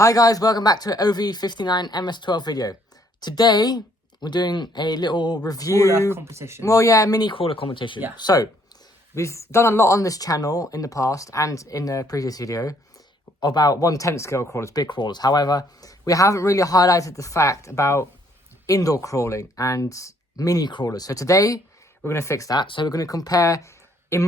Hi guys, welcome back to an OV59 MS12 video. Today, we're doing a little review... Crawler competition. Well, yeah, mini crawler competition. Yeah. So, we've done a lot on this channel in the past and in the previous video about 1/10 scale crawlers, big crawlers. However, we haven't really highlighted the fact about indoor crawling and mini crawlers. So today, we're going to fix that. So we're going to compare, at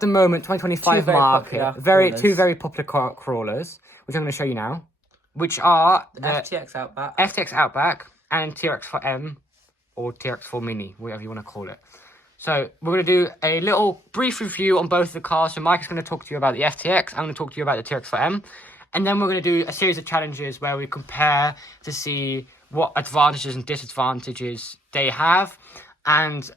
the moment, 2025 market, two very popular crawlers, which I'm going to show you now, which are the Ftx Outback and Trx4m or Trx4 Mini, whatever you want to call it. So we're going to do a little brief review on both the cars. So Micah's going to talk to you about the Ftx. I'm going to talk to you about the Trx4m. And then we're going to do a series of challenges where we compare to see what advantages and disadvantages they have. And,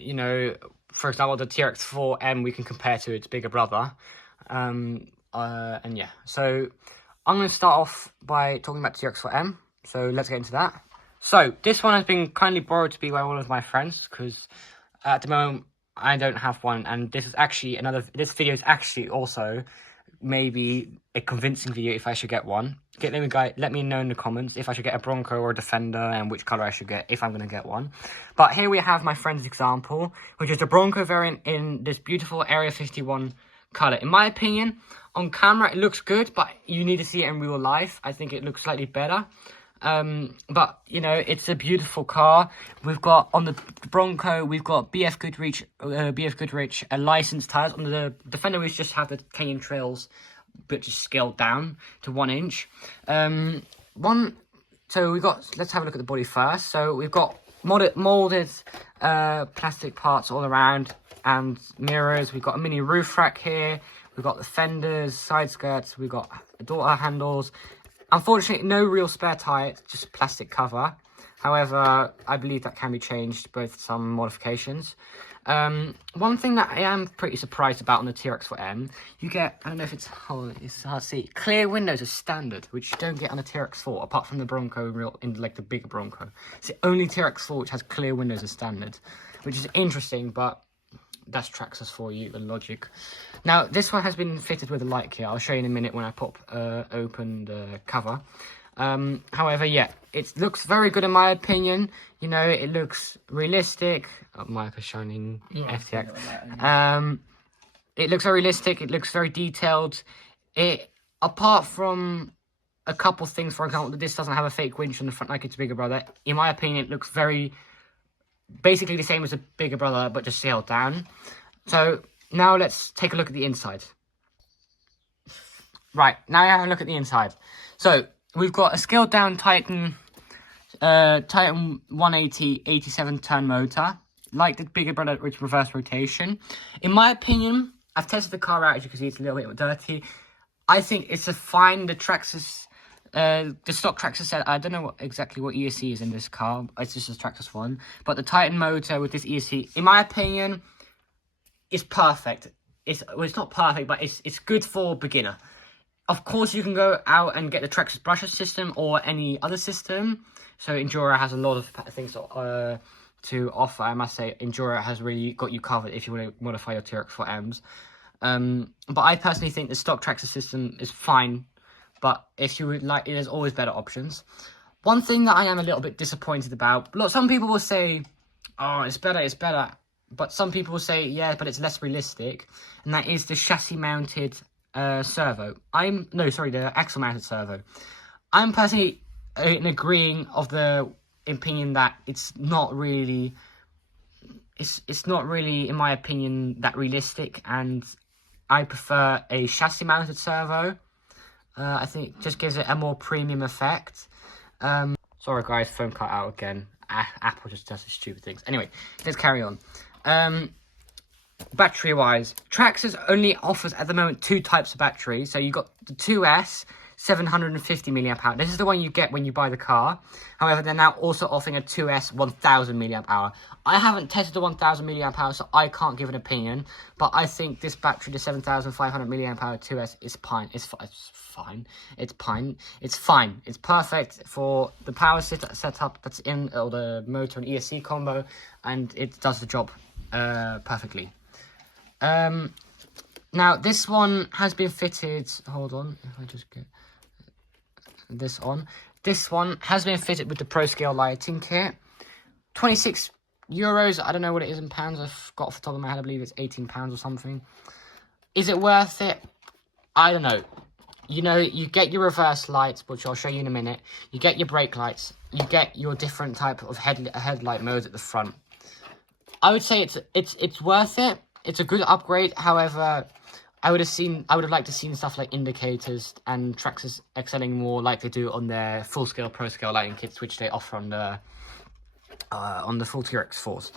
you know, for example, the Trx4m we can compare to its bigger brother. And yeah, so I'm going to start off by talking about Trx4m. So let's get into that. So this one has been kindly borrowed to be by all of my friends because at the moment I don't have one, and this is actually this video is actually also maybe a convincing video if I should get one. Let me know in the comments if I should get a Bronco or a Defender and which color I should get if I'm going to get one. But here we have my friend's example, which is the Bronco variant in this beautiful Area 51 color. In my opinion, on camera it looks good, but you need to see it in real life. I think it looks slightly better. But you know, it's a beautiful car. We've got on the Bronco, we've got BF Goodrich licensed tires. On the Defender, we just have the Canyon Trails, but just scaled down to 1 inch. So let's have a look at the body first. So we've got molded plastic parts all around and mirrors. We've got a mini roof rack here. We've got the fenders, side skirts. We've got door handles. Unfortunately, no real spare tyre, just plastic cover. However, I believe that can be changed with some modifications. One thing that I am pretty surprised about on the Trx4m, you get, I don't know if it's hard to see, clear windows as standard, which you don't get on the Trx4, apart from the Bronco, like the bigger Bronco. It's the only Trx4 which has clear windows as standard, which is interesting, but that's Traxxas for you, the logic. Now, this one has been fitted with a light kit. I'll show you in a minute when I pop open the cover. However, yeah, it looks very good in my opinion. You know, it looks realistic. Oh, Micah shining Ftx. It looks very realistic. It looks very detailed. Apart from a couple things, for example, that this doesn't have a fake winch on the front like its bigger brother. In my opinion, it looks basically the same as a bigger brother, but just scaled down. So now let's take a look at the inside. Right, now I have a look at the inside. So we've got a scaled down Titan 180 87 turn motor, like the bigger brother with reverse rotation. In my opinion, I've tested the car out. As you can see, it's a little bit dirty. I think it's a fine. The Traxxas, the stock Traxxas set, I don't know exactly what ESC is in this car. It's just a Traxxas one. But the Titan motor with this ESC, in my opinion, is perfect. It's not perfect, but it's good for beginner. Of course, you can go out and get the Traxxas brushless system or any other system. So Endura has a lot of things to offer. I must say, Endura has really got you covered if you want to modify your Trx4Ms. But I personally think the stock Traxxas system is fine. But if you would like, there's always better options. One thing that I am a little bit disappointed about, look, some people will say, oh, it's better. But some people will say, yeah, but it's less realistic. And that is the chassis-mounted servo. The axle-mounted servo. I'm personally agreeing of the opinion that it's not really, in my opinion, that realistic. And I prefer a chassis-mounted servo. I think it just gives it a more premium effect. Sorry guys, phone cut out again. Apple just does stupid things. Anyway, let's carry on. Battery wise, Traxxas only offers at the moment 2 types of battery. So you got the 2S 750 milliamp hour. This is the one you get when you buy the car. However, they're now also offering a 2S 1000 milliamp hour. I haven't tested the 1000 milliamp hour, so I can't give an opinion. But I think this battery, the 7500 milliamp hour 2S, is fine. It's fine. It's fine. It's perfect for the power setup that's in, or the motor and ESC combo, and it does the job perfectly. Now, this one has been fitted... Hold on, if I just get this on. This one has been fitted with the Pro Scale lighting kit. €26. I don't know what it is in pounds. I've got off the top of my head. I believe it's £18 or something. Is it worth it? I don't know. You know, you get your reverse lights, which I'll show you in a minute. You get your brake lights. You get your different type of headlight modes at the front. I would say it's worth it. It's a good upgrade. However, I would have liked to see stuff like indicators and Traxxas excelling more like they do on their full scale, pro scale lighting kits, which they offer on the full TRX4s.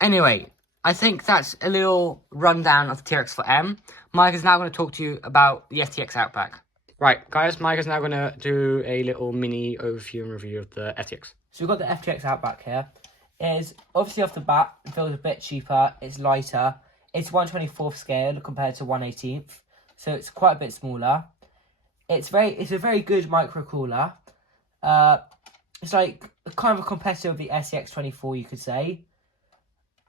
Anyway, I think that's a little rundown of the TRX4M. Mike is now going to talk to you about the FTX Outback. Right, guys, Mike is now going to do a little mini overview and review of the FTX. So we've got the FTX Outback here. It is obviously off the bat, it feels a bit cheaper, it's lighter. It's 1/24th scale compared to 1/18th, so it's quite a bit smaller. It's a very good micro cooler. It's like kind of a competitor of the SCX24, you could say.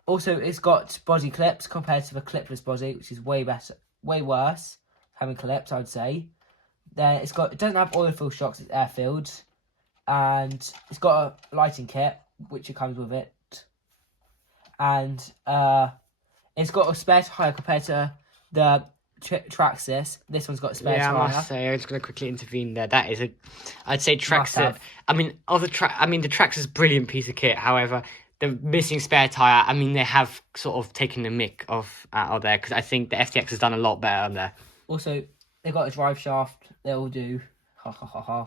Also, it's got body clips compared to the clipless body, which is way worse having clips, I would say. Then it doesn't have oil fill shocks, it's air filled, and it's got a lighting kit which it comes with it, and it's got a spare tyre compared to the Traxxas. This one's got a spare tyre. Yeah, I must say, I'm just going to quickly intervene there. That is I'd say Traxxas. I mean, the Traxxas is a brilliant piece of kit. However, the missing spare tyre, I mean, they have sort of taken the mick out of there, because I think the FTX has done a lot better on there. Also, they've got a drive shaft. They all do. Ha ha ha ha.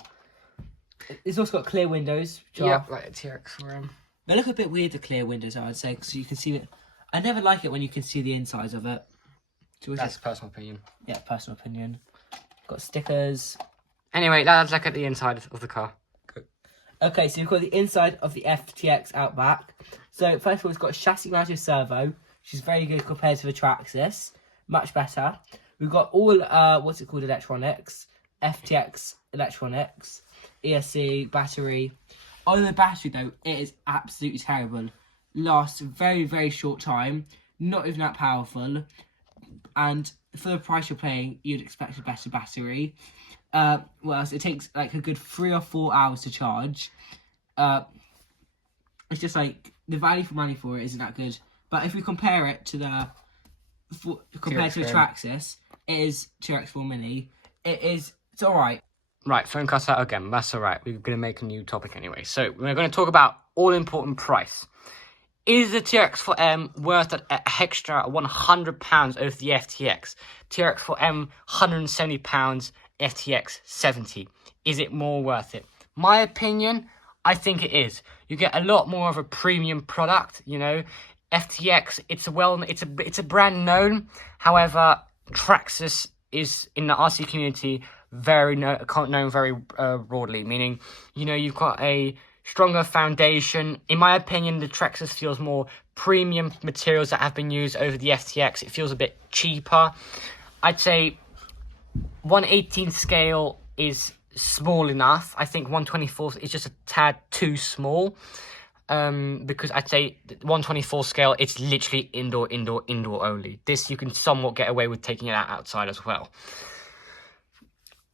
It's also got clear windows. Yeah, like a TRX4M. They look a bit weird, the clear windows, I would say, because you can see it. I never like it when you can see the insides of it. So that's personal opinion. Yeah, personal opinion. Got stickers. Anyway, let's look at the inside of the car. Good. Okay, so you've got the inside of the FTX Outback. So first of all, it's got a chassis mounted servo, which is very good compared to the Traxxas. Much better. We've got all, electronics. FTX electronics. ESC, battery. On the battery though, it is absolutely terrible. Lasts a very, very short time. Not even that powerful. And for the price you're paying, you'd expect a better battery. What else? It takes like a good 3 or 4 hours to charge. It's just like the value for money for it isn't that good. But if we compare it to the Traxxas, it is TRX4 Mini. It's alright. Right, phone cuts out again. That's alright. We're going to make a new topic anyway. So we're going to talk about all-important price. Is the TRX4M worth an extra £100 over the FTX? TRX4M, £170, FTX, £70. Is it more worth it? My opinion, I think it is. You get a lot more of a premium product, you know. FTX, it's a brand known. However, Traxxas is, in the RC community, known very broadly, meaning, you know, you've got a stronger foundation. In my opinion, the Traxxas feels more premium materials that have been used over the FTX. It feels a bit cheaper. I'd say 1/18th scale is small enough. I think 1/24th is just a tad too small. Because I'd say 1/24 scale, it's literally indoor only. This you can somewhat get away with taking it outside as well.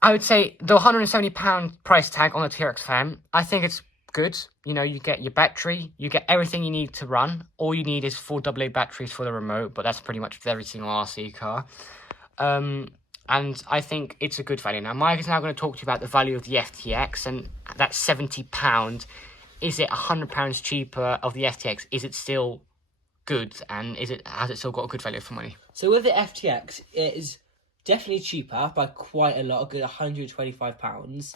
I would say the £170 price tag on the TRX4M, I think it's good. You know, you get your battery, you get everything you need to run. All you need is 4 AA batteries for the remote, but that's pretty much with every single RC car. And I think it's a good value. Now, Mike is now going to talk to you about the value of the FTX, and that's £70. Is it £100 cheaper of the FTX? Is it still good, and has it still got a good value for money? So with the FTX, it is definitely cheaper by quite a lot, a good £125.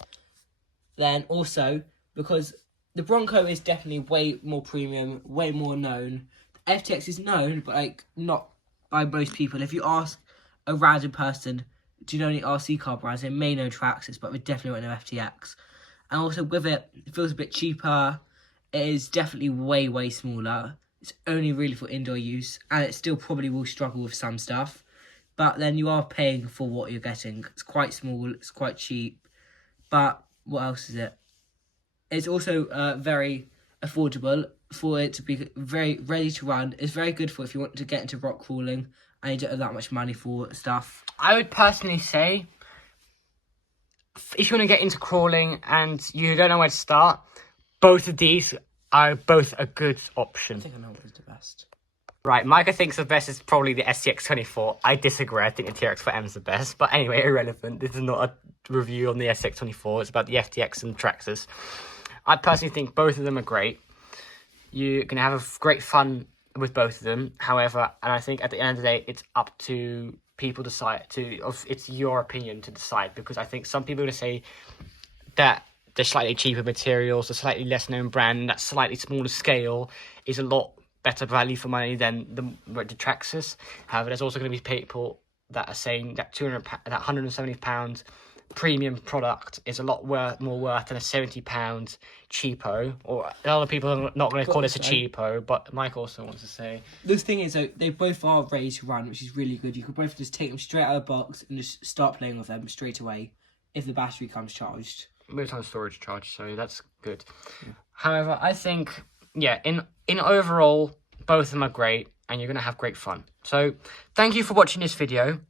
Then also, because the Bronco is definitely way more premium, way more known. The FTX is known, but like not by most people. If you ask a random person, do you know any RC car brands? They may know Traxxas, but they definitely won't know FTX. And also with it, it feels a bit cheaper. It is definitely way smaller. It's only really for indoor use, and it still probably will struggle with some stuff. But then you are paying for what you're getting. It's quite small, it's quite cheap. But what else is it? It's also very affordable for it to be very ready to run. It's very good for if you want to get into rock crawling and you don't have that much money for stuff. I would personally say, if you want to get into crawling and you don't know where to start, both of these are both a good option. I think I know what is the best. Right, Micah thinks the best is probably the STX24. I disagree. I think the TRX4m is the best. But anyway, irrelevant. This is not a review on the STX24. It's about the Ftx and Trx4m. I personally think both of them are great. You can have great fun with both of them. However, and I think at the end of the day, it's up to people decide it's your opinion to decide, because I think some people are going to say that the slightly cheaper materials, the slightly less known brand, that slightly smaller scale is a lot better value for money than the Trx4m. However, there's also going to be people that are saying that that £170 premium product is a lot more worth than a £70 cheapo. Or a lot of people are not going to call this a cheapo, but Mike also wants to say the thing is, though, they both are ready to run, which is really good. You could both just take them straight out of the box and just start playing with them straight away if the battery comes charged. real-time storage charge, so that's good. Yeah. However, I think, yeah, in overall, both of them are great, and you're going to have great fun. So, thank you for watching this video.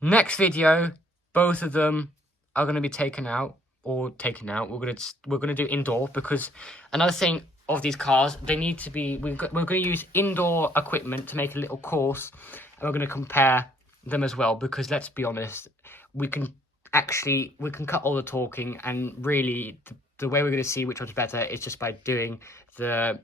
Next video, both of them are going to be taken out. We're gonna do indoor, because another thing of these cars, they need to be. We're going to use indoor equipment to make a little course, and we're going to compare them as well. Because let's be honest, we can cut all the talking, and really the way we're going to see which one's better is just by doing the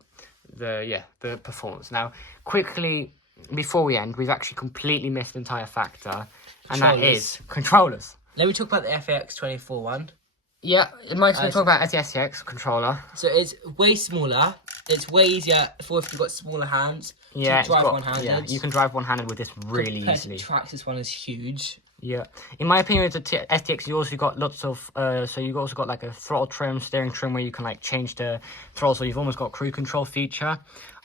performance. Now, quickly before we end, we've actually completely missed an entire factor, and that is controllers. Let me talk about the Ftx24 one. Yeah, Mike's going to talk about the STX controller. So it's way smaller. It's way easier if you've got smaller hands to drive one-handed. Yeah, you can drive one-handed with this really easily. The Trx4m one is huge. Yeah, in my opinion, with the STX, you also got lots of. So you've also got like a throttle trim, steering trim, where you can like change the throttle. So you've almost got a cruise control feature.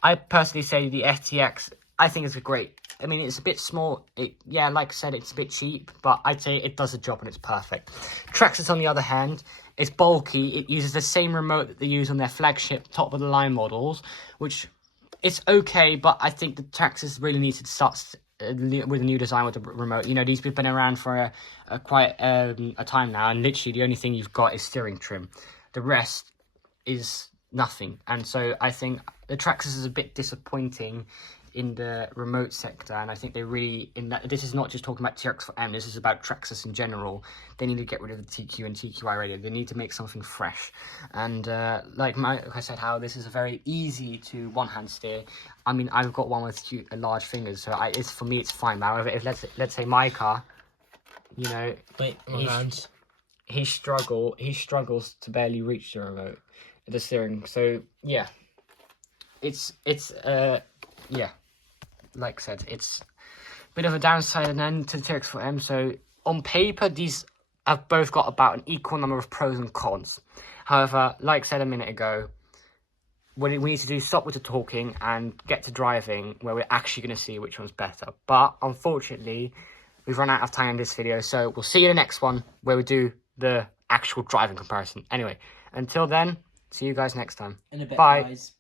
I personally say the STX, I think it's great. I mean, it's a bit small. Yeah, like I said, it's a bit cheap, but I'd say it does the job and it's perfect. Trx4m, on the other hand, it's bulky. It uses the same remote that they use on their flagship top-of-the-line models, which it's okay, but I think the Trx4m really needs to start with a new design with the remote. You know, these have been around for quite a time now, and literally the only thing you've got is steering trim. The rest is nothing, and so I think the Trx4m is a bit disappointing in the remote sector, and I think they really, this is not just talking about TRX4m, this is about Trx4m in general. They need to get rid of the TQ and TQI radio. They need to make something fresh. And like I said, how this is a very easy to one-hand steer. I mean, I've got one with large fingers, so for me it's fine. However, if let's say Micah, you know, he struggles to barely reach the remote, the steering. So yeah, yeah. Like I said, it's a bit of a downside and end to the TRX4m. So on paper, these have both got about an equal number of pros and cons. However, like I said a minute ago, what we need to do is stop with the talking and get to driving, where we're actually going to see which one's better. But unfortunately, we've run out of time in this video, so we'll see you in the next one where we do the actual driving comparison. Anyway, until then, see you guys next time. In a bit, bye. Guys.